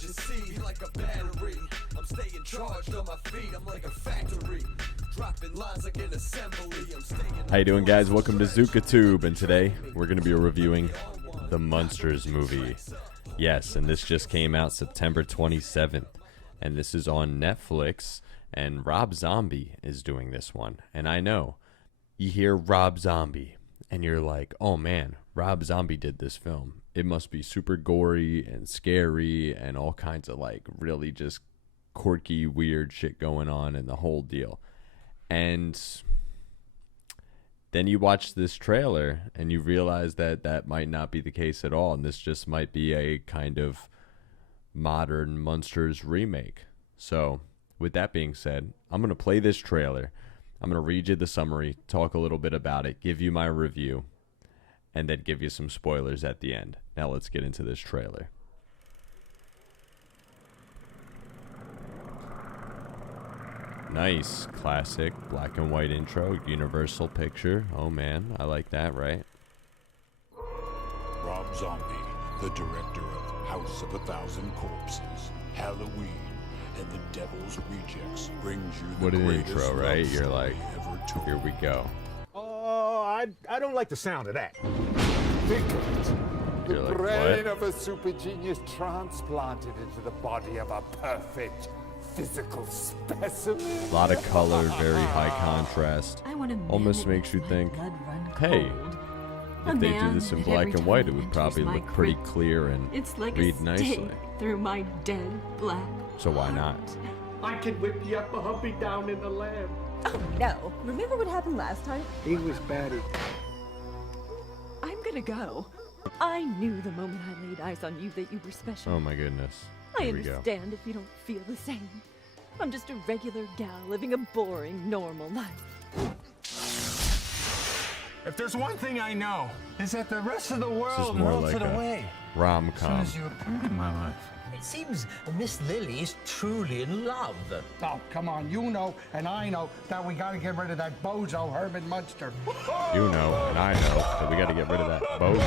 what you see, like a battery. I'm staying charged on my feet, I'm like a factory. Dropping lines like an assembly. I'm staying. How you doing, guys? Welcome to ZukaTube, and today we're going to be reviewing the Munsters movie. Yes, and this just came out September 27th, and this is on Netflix, and Rob Zombie is doing this one. And I know, you hear Rob Zombie, and you're like, oh man, Rob Zombie did this film. It must be super gory and scary and all kinds of like really just quirky, weird shit going on and the whole deal. And then you watch this trailer and you realize that that might not be the case at all. And this just might be a kind of modern Munsters remake. So with that being said, I'm going to play this trailer. I'm going to read you the summary, talk a little bit about it, give you my review, and then give you some spoilers at the end. Now let's get into this trailer. Nice, classic, black and white intro, universal picture. Oh man, I like that, right? Rob Zombie, the director of House of a Thousand Corpses, Halloween, and The Devil's Rejects, brings you the What an greatest intro, right? love You're story like, ever told. here we go. Oh, I don't like the sound of that. Think of it. You're The like, brain what? of a super genius transplanted into the body of a perfect physical specimen. A lot of color, very high contrast. Almost makes you think, hey, if they do this in black and white, it would probably look pretty clear and It's like read a nicely. stake through my dead black. So why not? I can whip you up a humpy down in the lab. Oh no. Remember what happened last time? He was batty. I'm gonna go. I knew the moment I laid eyes on you that you were special. Oh my goodness. I Here we go. understand if you don't feel the same. I'm just a regular gal living a boring, normal life. If there's one thing I know, is that the rest of the This is world more melted like a away as rom-com. soon as you appeared in my life. It seems Miss Lily is truly in love. Oh, come on. You know and I know that we got to get rid of that bozo Herman Munster. You know, and I know that we got to get rid of that boat.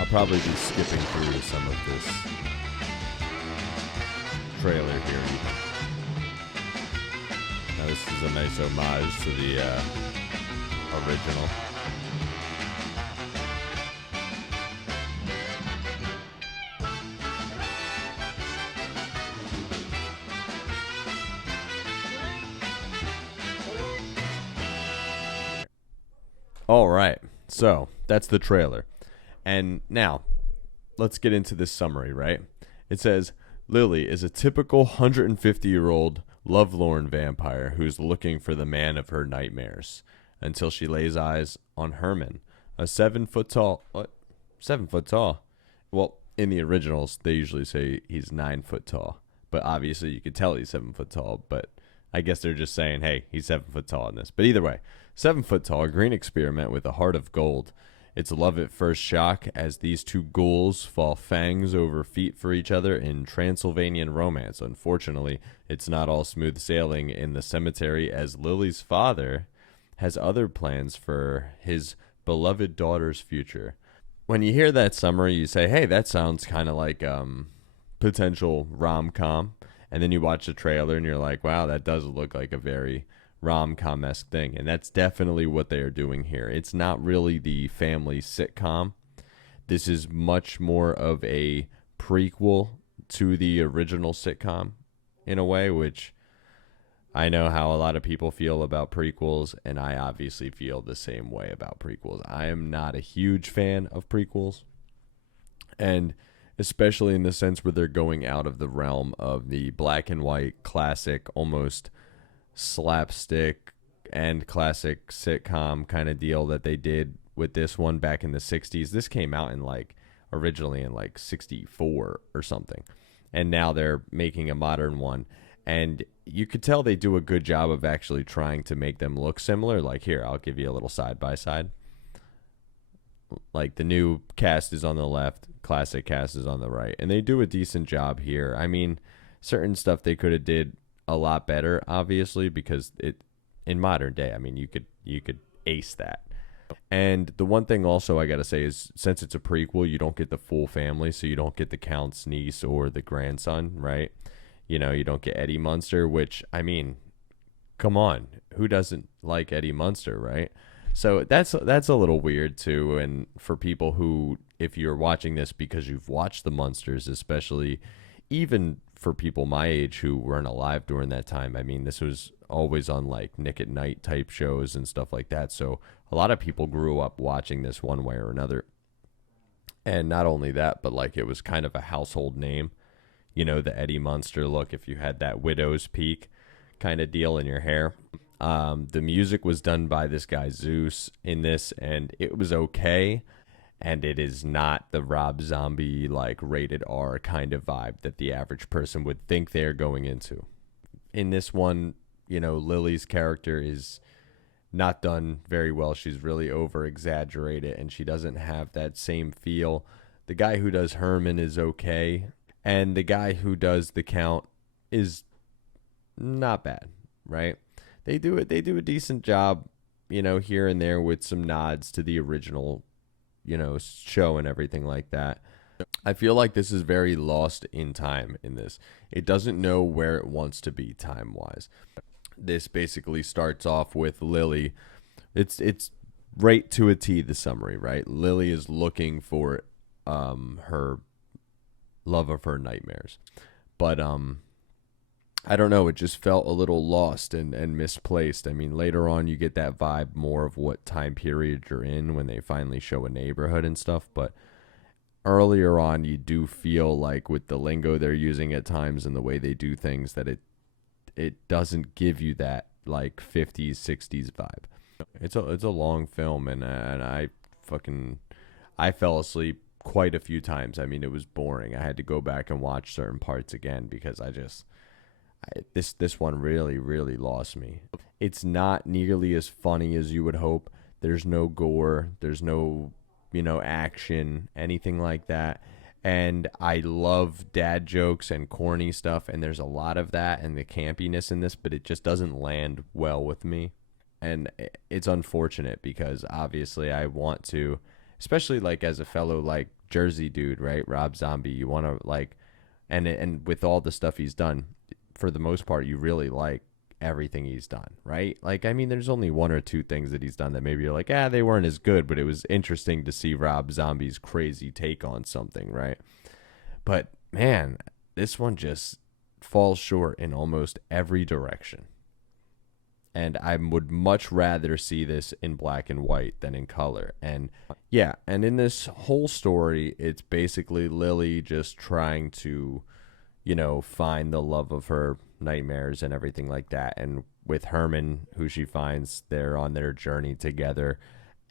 I'll probably be skipping through some of this trailer here. Now this is a nice homage to the original. All right, so that's the trailer. And now, let's get into this summary, right? It says, Lily is a typical 150-year-old lovelorn vampire who's looking for the man of her nightmares until she lays eyes on Herman, a 7-foot tall... What? 7 foot tall? Well, in the originals, they usually say he's 9 foot tall. But obviously, you could tell he's 7 foot tall, but I guess they're just saying, hey, he's 7 foot tall in this. But either way, 7 foot tall, green experiment with a heart of gold. It's love at first shock as these two ghouls fall fangs over feet for each other in Transylvanian romance. Unfortunately, it's not all smooth sailing in the cemetery as Lily's father has other plans for his beloved daughter's future. When you hear that summary, you say, hey, that sounds kind of like potential rom-com. And then you watch the trailer and you're like, wow, that does look like a very rom-com-esque thing. And that's definitely what they are doing here. It's not really the family sitcom. This is much more of a prequel to the original sitcom in a way, which I know how a lot of people feel about prequels, and I obviously feel the same way about prequels. I am not a huge fan of prequels, and especially in the sense where they're going out of the realm of the black and white classic, almost slapstick and classic sitcom kind of deal that they did with this one back in the 60s. This came out in originally in 64 or something, and now they're making a modern one, and you could tell they do a good job of actually trying to make them look similar. Like, here, I'll give you a little side by side. Like, the new cast is on the left, classic cast is on the right, and they do a decent job here. I mean, certain stuff they could have did a lot better, obviously, because it in modern day, I mean, you could ace that. And the one thing also I gotta say is, since it's a prequel, you don't get the full family, so you don't get the Count's niece or the grandson, right? You know, you don't get Eddie Munster, which, I mean, come on, who doesn't like Eddie Munster, right? So that's a little weird too. And for people who, if you're watching this because you've watched the Munsters, especially, even for people my age who weren't alive during that time, I mean, this was always on like Nick at Night type shows and stuff like that. So a lot of people grew up watching this one way or another. And not only that, but like it was kind of a household name, you know, the Eddie Munster look, if you had that widow's peak kind of deal in your hair. The music was done by this guy Zeus in this, and it was okay. And it is not the Rob Zombie, like, rated R kind of vibe that the average person would think they're going into. In this one, you know, Lily's character is not done very well. She's really over-exaggerated, and she doesn't have that same feel. The guy who does Herman is okay, and the guy who does the Count is not bad, right? They do a decent job, you know, here and there with some nods to the original, you know, show and everything like that. I feel like this is very lost in time in this. It doesn't know where it wants to be time-wise. This basically starts off with Lily. It's right to a T, the summary, right? Lily is looking for her love of her nightmares. But I don't know, it just felt a little lost and misplaced. I mean, later on you get that vibe more of what time period you're in when they finally show a neighborhood and stuff, but earlier on you do feel like with the lingo they're using at times and the way they do things that it doesn't give you that like 50s 60s vibe. It's a long film, and I fell asleep quite a few times. I mean, it was boring. I had to go back and watch certain parts again because this one really, really lost me. It's not nearly as funny as you would hope. There's no gore. There's no, you know, action, anything like that. And I love dad jokes and corny stuff, and there's a lot of that and the campiness in this, but it just doesn't land well with me. And it's unfortunate because obviously I want to, especially like as a fellow like Jersey dude, right? Rob Zombie, you want to like, and with all the stuff he's done, for the most part, you really like everything he's done, right? Like, I mean, there's only one or two things that he's done that maybe you're like, they weren't as good, but it was interesting to see Rob Zombie's crazy take on something, right? But, man, this one just falls short in almost every direction. And I would much rather see this in black and white than in color. And, yeah, and in this whole story, it's basically Lily just trying to, you know, find the love of her nightmares and everything like that. And with Herman, who she finds, they're on their journey together.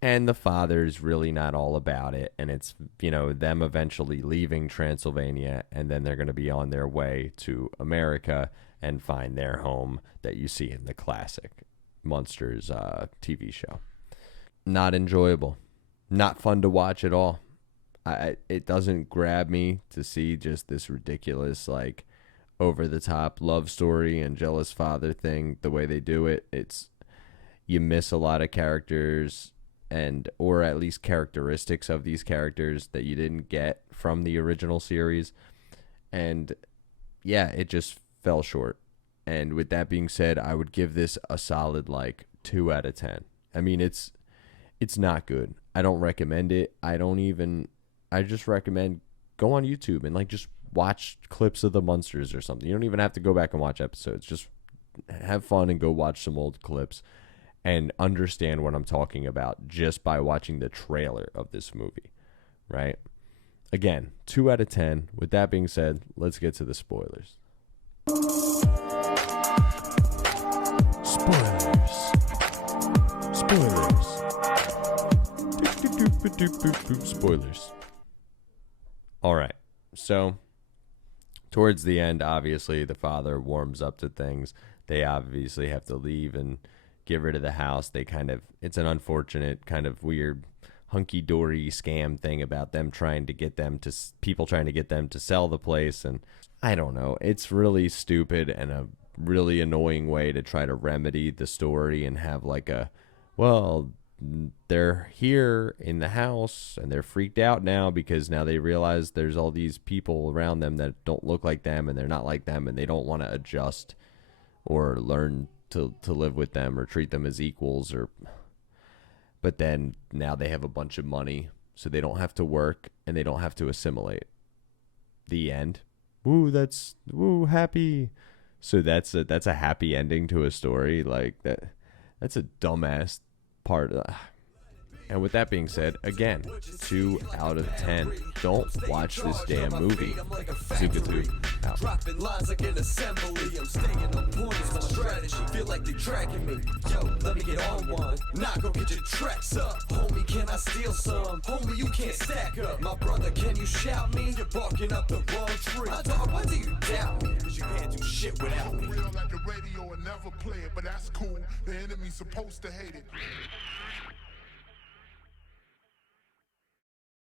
And the father's really not all about it. And it's, you know, them eventually leaving Transylvania, and then they're going to be on their way to America and find their home that you see in the classic Munsters TV show. Not enjoyable. Not fun to watch at all. It doesn't grab me to see just this ridiculous, like, over-the-top love story and jealous father thing. The way they do it, you miss a lot of characters, or at least characteristics of these characters that you didn't get from the original series. And yeah, it just fell short. And with that being said, I would give this a solid like 2 out of 10. I mean, it's not good. I don't recommend it. I just recommend go on YouTube and like just watch clips of the Munsters or something. You don't even have to go back and watch episodes. Just have fun and go watch some old clips and understand what I'm talking about just by watching the trailer of this movie, right? Again, 2 out of 10. With that being said, let's get to the spoilers. Spoilers. All right. So, towards the end, obviously, the father warms up to things. They obviously have to leave and get rid of the house. It's an unfortunate kind of weird hunky-dory scam thing about them people trying to get them to sell the place. And I don't know. It's really stupid and a really annoying way to try to remedy the story and have like they're here in the house and they're freaked out now because now they realize there's all these people around them that don't look like them and they're not like them and they don't want to adjust or learn to live with them or treat them as equals. But then now they have a bunch of money, so they don't have to work and they don't have to assimilate. The end. Woo, happy. So that's a happy ending to a story like that. That's a dumbass part of that. And with that being said, again, 2 out of 10. Don't watch this damn movie. Zuka2 out. Dropping lines like an assembly. I'm staying on point. It's my strategy. Feel like they're tracking me. Yo, let me get on one. Nah, go get your tracks up. Homie, can I steal some? Homie, you can't stack up. My brother, can you shout me? You're barking up the wrong tree. My dog, why do you doubt me? Cause you can't do shit without me. Real at the radio and never play it, but that's cool. The enemy's supposed to hate it.